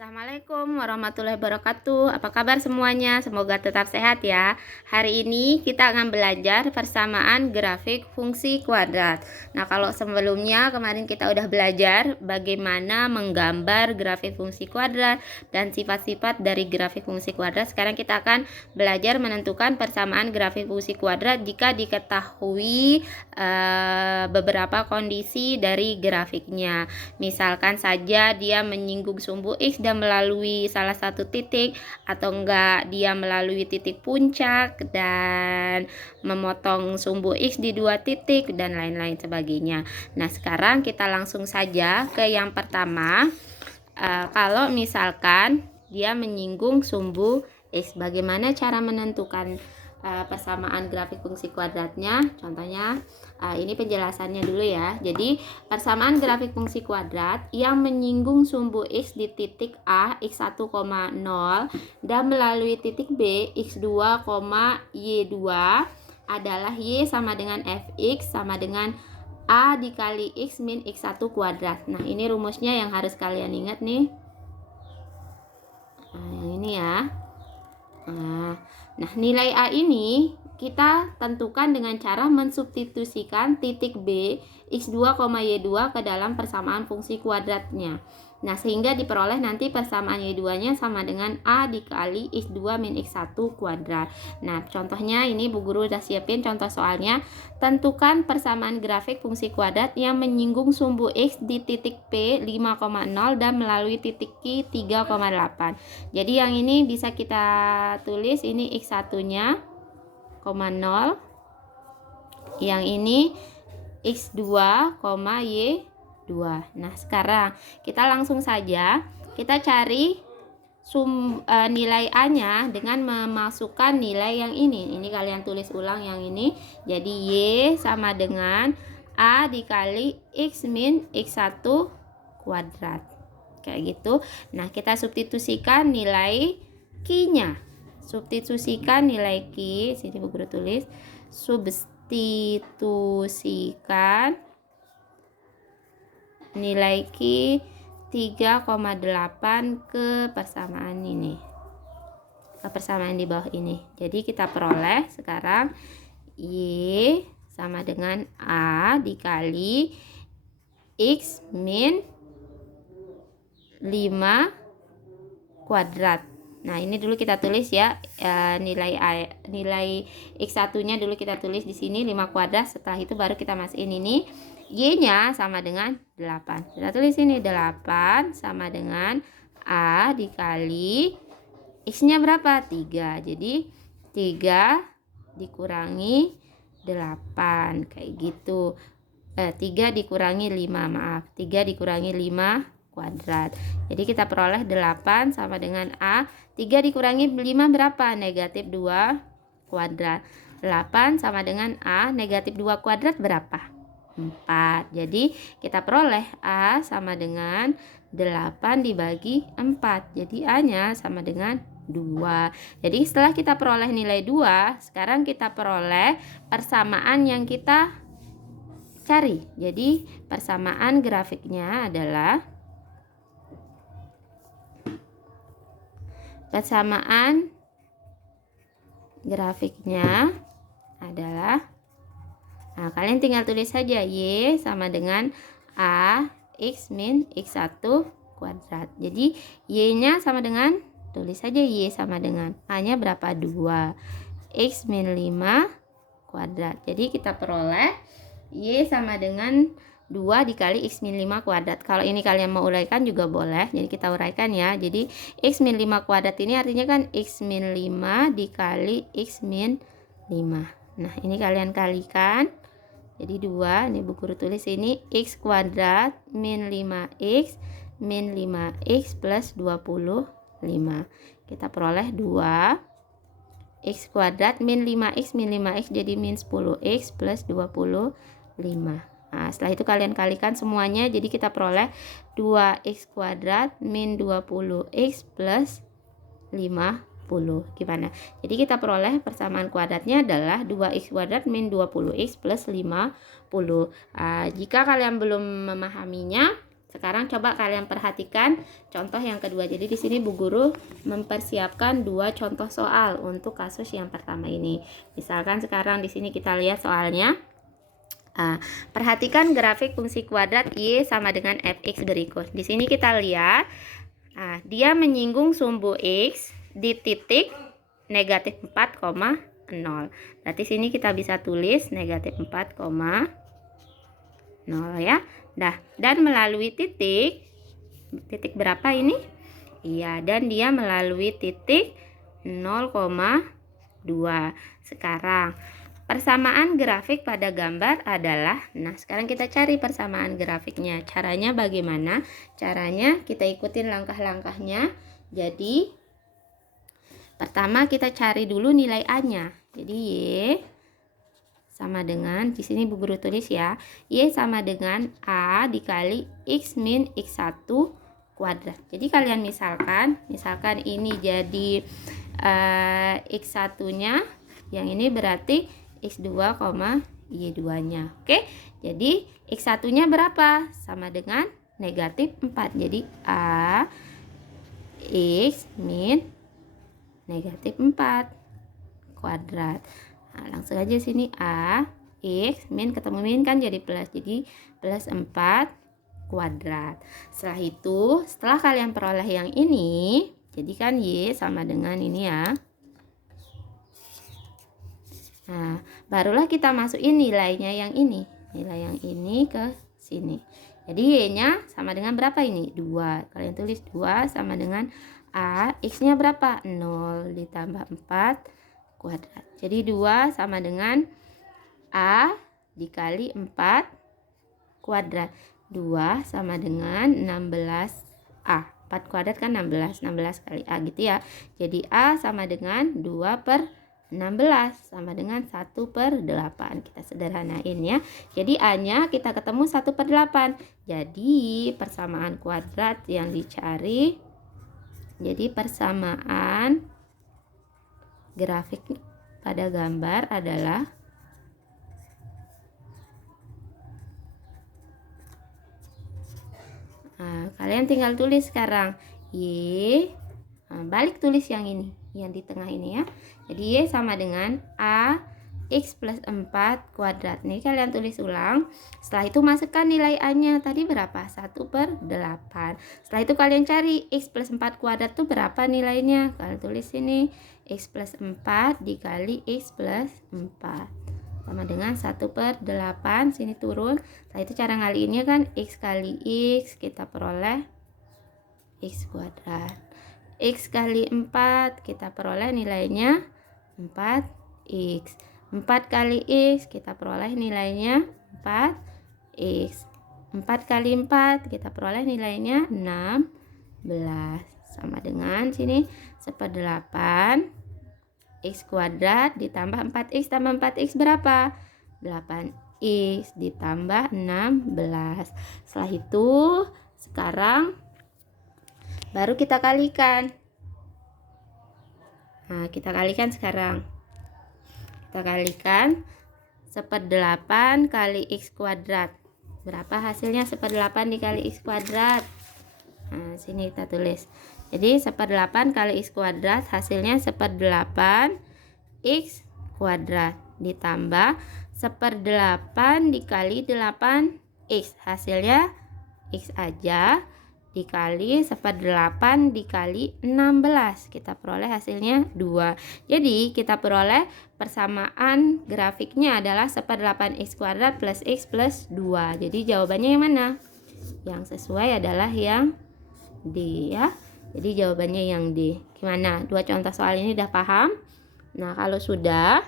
Assalamualaikum warahmatullahi wabarakatuh. Apa kabar semuanya? Semoga tetap sehat ya. Hari ini kita akan belajar persamaan grafik fungsi kuadrat. Nah, kalau sebelumnya kemarin kita udah belajar bagaimana menggambar grafik fungsi kuadrat dan sifat-sifat dari grafik fungsi kuadrat. Sekarang kita akan belajar menentukan persamaan grafik fungsi kuadrat jika diketahui beberapa kondisi dari grafiknya. Misalkan saja dia menyinggung sumbu X dan melalui salah satu titik, atau enggak dia melalui titik puncak dan memotong sumbu X di dua titik dan lain-lain sebagainya. Nah, sekarang kita langsung saja ke yang pertama. Kalau misalkan dia menyinggung sumbu X, bagaimana cara menentukan persamaan grafik fungsi kuadratnya? Contohnya ini penjelasannya dulu ya. Jadi persamaan grafik fungsi kuadrat yang menyinggung sumbu X di titik A X1, 0 dan melalui titik B X2, Y2 adalah Y sama dengan Fx sama dengan A dikali X min X1 kuadrat. Nah, ini rumusnya yang harus kalian ingat nih. Nah, yang ini ya. Nah, nilai A ini kita tentukan dengan cara mensubstitusikan titik B X2, Y2 ke dalam persamaan fungsi kuadratnya. Nah, sehingga diperoleh nanti persamaan Y2-nya sama dengan A dikali X2 min X1 kuadrat. Nah, contohnya ini Bu Guru udah siapin contoh soalnya. Tentukan persamaan grafik fungsi kuadrat yang menyinggung sumbu X di titik P 5,0 dan melalui titik Q 3,8. Jadi yang ini bisa kita tulis ini X1-nya, 0. Yang ini X2, Y2. Nah, sekarang kita langsung saja kita cari nilai A-nya dengan memasukkan nilai yang ini. Ini kalian tulis ulang yang ini. Jadi Y sama dengan A dikali X min X1 kuadrat. Kayak gitu. Nah, kita substitusikan nilai Q-nya. Substitusikan nilai Q. Sini Bu Guru tulis. Substitusikan nilai Q 3,8 ke persamaan ini, ke persamaan di bawah ini. Jadi kita peroleh sekarang Y sama dengan A dikali X min 5 kuadrat. Nah, ini dulu kita tulis ya, nilai X1-nya dulu kita tulis di sini 5 kuadrat. Setelah itu baru kita masukin ini Y-nya sama dengan 8. Kita tulis ini 8 sama dengan A dikali X-nya berapa? 3. Jadi 3 dikurangi 8 kayak gitu. 3 dikurangi 5, maaf. 3 dikurangi 5 kuadrat. Jadi kita peroleh 8 sama dengan A. 3 dikurangi 5 berapa? Negatif 2 kuadrat. 8 sama dengan A. Negatif 2 kuadrat berapa? 4. Jadi kita peroleh A sama dengan 8 dibagi 4. Jadi A-nya sama dengan 2. Jadi setelah kita peroleh nilai 2, sekarang kita peroleh persamaan yang kita cari. Jadi persamaan grafiknya adalah nah, kalian tinggal tulis saja Y sama dengan A X min X1 kuadrat. Jadi Y-nya sama dengan, tulis saja Y sama dengan A-nya berapa? 2. X min 5 kuadrat. Jadi kita peroleh Y sama dengan 2 dikali X min 5 kuadrat. Kalau ini kalian mau uraikan juga boleh. Jadi kita uraikan ya. Jadi X min 5 kuadrat ini artinya kan X min 5 dikali X min 5. Nah, ini kalian kalikan. Jadi 2, ini Bu Guru tulis ini X kuadrat min 5X min 5X plus 25. Kita peroleh 2 X kuadrat min 5X min 5X jadi min 10X plus 25. Nah, setelah itu kalian kalikan semuanya. Jadi kita peroleh 2X kuadrat min 20X plus 50. Gimana? Jadi kita peroleh persamaan kuadratnya adalah 2x kuadrat min 20x plus 50. Jika kalian belum memahaminya, Sekarang coba kalian perhatikan contoh yang kedua. Jadi di sini Bu Guru mempersiapkan 2 contoh soal untuk kasus yang pertama ini. Misalkan sekarang di sini kita lihat soalnya. Perhatikan grafik fungsi kuadrat Y sama dengan fx berikut. Di sini kita lihat dia menyinggung sumbu X di titik negatif 4,0. Berarti sini kita bisa tulis negatif 4,0 ya. Dan melalui titik berapa ini? Iya, dan dia melalui titik 0,2. Sekarang persamaan grafik pada gambar adalah, nah sekarang kita cari persamaan grafiknya. Caranya bagaimana? Caranya kita ikutin langkah-langkahnya. Jadi pertama kita cari dulu nilai A-nya. Jadi Y sama dengan, di sini Bu Guru tulis ya, Y sama dengan A dikali X min X1 kuadrat. Jadi kalian misalkan ini jadi X1 nya, yang ini berarti X2, Y2 nya. Oke, jadi X1 nya berapa? Sama dengan negatif 4. Jadi A X min negatif 4 kuadrat. Nah, langsung aja sini A X min ketemu min kan jadi plus. Jadi plus 4 kuadrat. Setelah itu, setelah kalian peroleh yang ini, jadi kan Y sama dengan ini ya. Nah, barulah kita masukin nilainya yang ini. Nilai yang ini ke sini. Jadi Y-nya sama dengan berapa ini? 2. Kalian tulis 2 sama dengan A, X-nya berapa? 0 ditambah 4 kuadrat. Jadi 2 sama dengan A dikali 4 kuadrat. 2 sama dengan 16A. 4 kuadrat kan 16. 16 kali A gitu ya. Jadi A sama dengan 2 per 16 sama dengan 1 per 8. Kita sederhanain ya. Jadi A-nya kita ketemu 1 per 8. Jadi persamaan kuadrat yang dicari, jadi persamaan grafik pada gambar adalah kalian tinggal tulis sekarang Y, balik tulis yang ini, yang di tengah ini ya. Jadi Y sama dengan A X plus 4 kuadrat. Nih kalian tulis ulang. Setelah itu masukkan nilai A-nya tadi berapa? 1 per 8. Setelah itu kalian cari X plus 4 kuadrat itu berapa nilainya? Kalian tulis sini X plus 4 dikali X plus 4 sama dengan 1 per 8. Sini turun. Setelah itu cara ngaliinnya kan X kali X, kita peroleh X kuadrat. X kali 4 kita peroleh nilainya 4X. 4 kali X kita peroleh nilainya 4X. 4 kali 4 kita peroleh nilainya 16. Sama dengan sini 1/8 X kuadrat ditambah 4X tambah 4X berapa? 8X ditambah 16. Setelah itu sekarang baru kita kalikan. Nah, kita kalikan sekarang. Kita kalikan 1/8 kali X kuadrat. Berapa hasilnya 1/8 dikali X kuadrat? Nah, sini kita tulis. Jadi 1/8 kali X kuadrat hasilnya 1/8 X kuadrat ditambah 1/8 dikali 8X. Hasilnya X aja dikali 1/8 dikali 16. Kita peroleh hasilnya 2. Jadi kita peroleh persamaan grafiknya adalah 1/8X kuadrat plus X plus 2. Jadi jawabannya yang mana? Yang sesuai adalah yang D ya. Jadi jawabannya yang D. Gimana? 2 contoh soal ini udah paham? Nah, kalau sudah,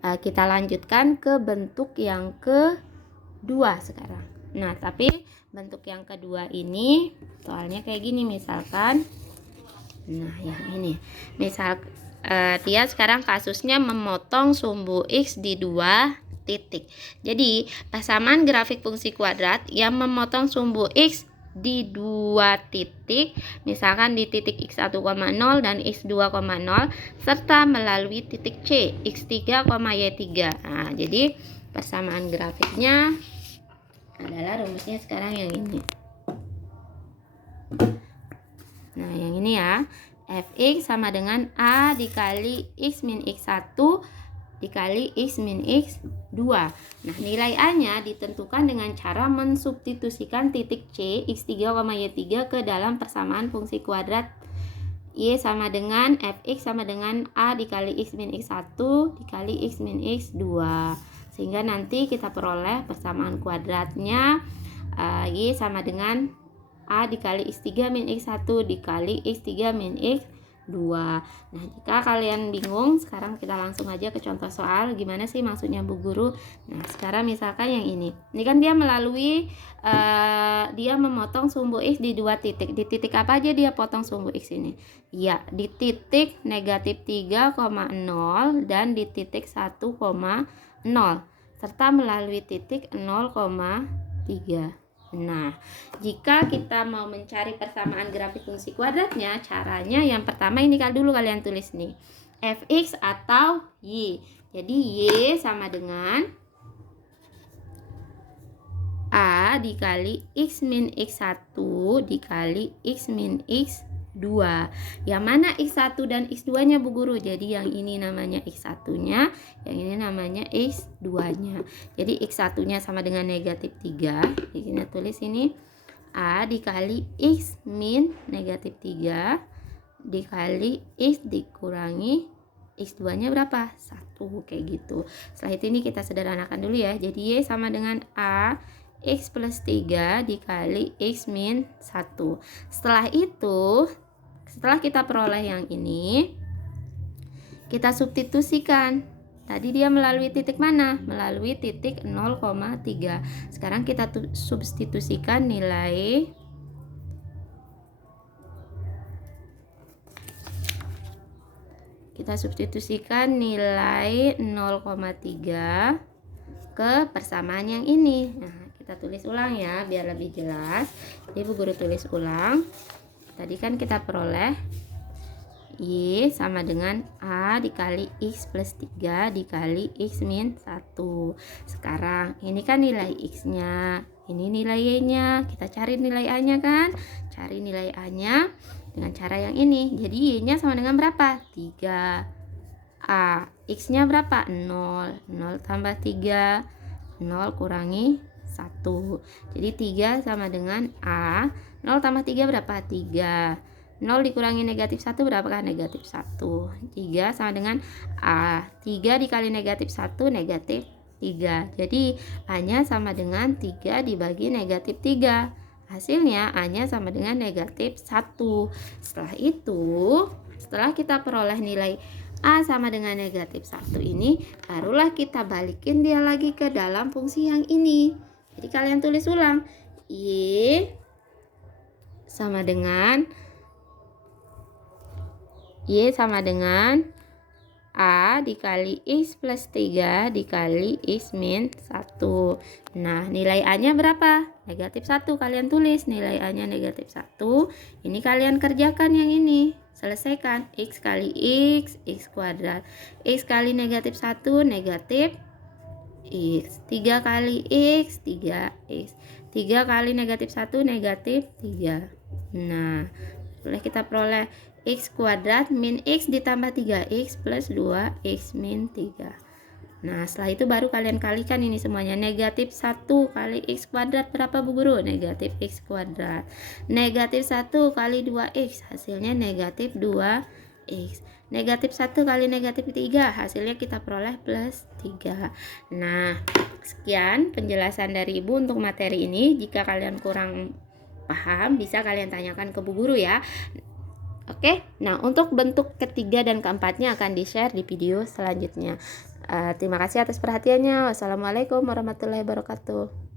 kita lanjutkan ke bentuk yang kedua sekarang. Nah, tapi bentuk yang kedua ini soalnya kayak gini misalkan. Nah, yang ini. Misal dia sekarang kasusnya memotong sumbu X di 2 titik. Jadi, persamaan grafik fungsi kuadrat yang memotong sumbu X di 2 titik, misalkan di titik X1,0 dan X2,0 serta melalui titik C X3, Y3. Nah, jadi persamaan grafiknya adalah rumusnya sekarang yang ini. Nah, yang ini ya. Fx sama dengan A dikali X min X1 dikali X min X2. Nah, nilai A-nya ditentukan dengan cara mensubstitusikan titik C X3, Y3 ke dalam persamaan fungsi kuadrat Y sama dengan Fx sama dengan A dikali X min X1 dikali X min X2. Sehingga nanti kita peroleh persamaan kuadratnya Y sama dengan A dikali X3 min X1 dikali X3 min X2. Nah, jika kalian bingung, sekarang kita langsung aja ke contoh soal. Gimana sih maksudnya Bu Guru? Nah, sekarang misalkan yang ini. Ini kan dia melalui dia memotong sumbu X di 2 titik. Di titik apa aja dia potong sumbu X ini? Ya, di titik negatif 3,0 dan di titik 1,0 serta melalui titik 0,3. Nah, jika kita mau mencari persamaan grafik fungsi kuadratnya, caranya yang pertama ini dulu kalian tulis nih, Fx atau Y. Jadi Y sama dengan A dikali X min X1 dikali X min X2. Yang mana X1 dan X2 nya Bu Guru? Jadi yang ini namanya X1 nya, yang ini namanya X2 nya. Jadi X1 nya sama dengan negatif 3. Ini tulis ini A dikali X min negatif 3 dikali X dikurangi X2 nya berapa? 1, kayak gitu. Setelah itu ini kita sederhanakan dulu ya. Jadi Y sama dengan A X plus 3 dikali X min 1. Setelah itu, setelah kita peroleh yang ini, kita substitusikan. Tadi dia melalui titik mana? Melalui titik 0,3. Sekarang kita substitusikan nilai nilai 0,3 ke persamaan yang ini. Nah, kita tulis ulang ya biar lebih jelas. Jadi Bu Guru tulis ulang. Tadi kan kita peroleh Y sama dengan A dikali X plus 3 dikali X min 1. Sekarang ini kan nilai X nya, ini nilai Y nya. Kita cari nilai A nya kan. Cari nilai A nya dengan cara yang ini. Jadi Y nya sama dengan berapa? 3. A, X nya berapa? 0. 0 tambah 3, 0 kurangi 1. Jadi 3 sama dengan A. 0 tambah 3 berapa? 3. 0 dikurangi negatif 1 berapakah? Negatif 1. 3 sama dengan A. 3 dikali negatif 1 negatif 3. Jadi A nya sama dengan 3 dibagi negatif 3. Hasilnya A nya sama dengan negatif 1. Setelah itu, setelah kita peroleh nilai A sama dengan negatif 1 ini, barulah kita balikin dia lagi ke dalam fungsi yang ini. Jadi kalian tulis ulang. Y sama dengan A dikali X plus 3 dikali X min 1. Nah, nilai A nya berapa? Negatif 1. Kalian tulis nilai A nya negatif 1. Ini kalian kerjakan yang ini. Selesaikan. X kali X, X kuadrat. X kali negatif 1, negatif X. 3 kali X, 3X. 3 kali negatif 1, negatif 3. Nah, boleh kita peroleh X kuadrat min X ditambah 3X plus 2X min 3. Nah, setelah itu baru kalian kalikan ini semuanya. Negatif 1 kali X kuadrat berapa Bu Guru? Negatif X kuadrat. Negatif 1 kali 2X, hasilnya negatif 2X. Negatif 1 kali negatif 3, hasilnya kita peroleh plus 3. Nah, sekian penjelasan dari Ibu untuk materi ini. Jika kalian kurang paham, bisa kalian tanyakan ke Bu Guru ya. Oke, nah untuk bentuk ketiga dan keempatnya akan di-share di video selanjutnya. Terima kasih atas perhatiannya. Wassalamualaikum warahmatullahi wabarakatuh.